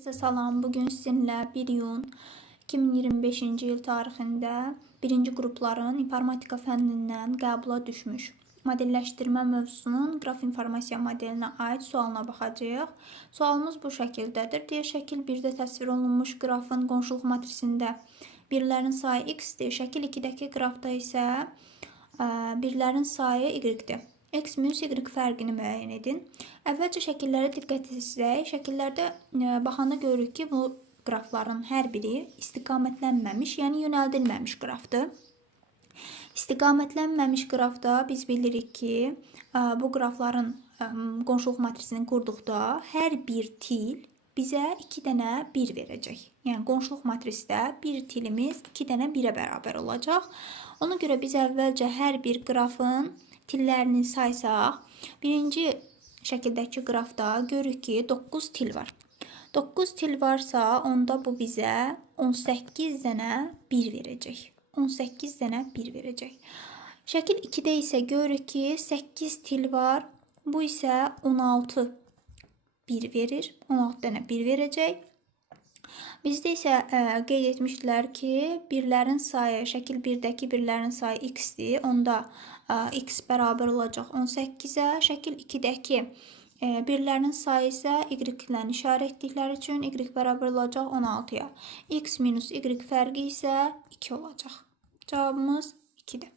Herkese salam. Bugün sizinlə 1 iyun 2025-ci il tarixində birinci qrupların informatika fənnindən qəbula düşmüş modelləşdirmə mövzusunun qraf informasiya modelinə aid sualına baxacağıq. Sualımız bu şəkildədir. Deyir, şəkil 1-də təsvir olunmuş qrafın qonşuluq matrisində birlərin sayı x-dir. Şəkil 2-dəki qrafda isə birlərin sayı y-dir. X minus y fərqini müəyyən edin. Əvvəlcə şəkillərə diqqət etsək, şəkillərdə baxanda görürük ki, bu qrafların hər biri istiqamətlənməmiş, yəni yönəldilməmiş qrafdır. İstiqamətlənməmiş qrafda biz bilirik ki, bu qrafların qonşuluq matrisini qurduqda hər bir til bizə 2 dənə 1 verəcək. Yəni qonşuluq matrisdə bir tilimiz 2 dənə 1-ə bərabər olacaq. Ona görə biz əvvəlcə hər bir qrafın tillərini saysaq, birinci şəkildəki qrafda görürük ki, 9 til var. 9 til varsa, onda bu bizə 18 dənə 1 verəcək. 18 dənə 1 verəcək. Şəkil 2-də isə görürük ki, 8 til var. Bu isə 16 1 verir. 16 dənə 1 verəcək. Bizdə isə qeyd etmişdilər ki, birlərin sayı, şəkil 1-dəki birlərin sayı x-dir. Onda x bərabər olacaq 18-ə. Şəkil 2-dəki birlərin sayı isə y-lə işarə etdikləri üçün y bərabər olacaq 16-ya. X minus y fərqi isə 2 olacaq. Cavabımız 2-dir.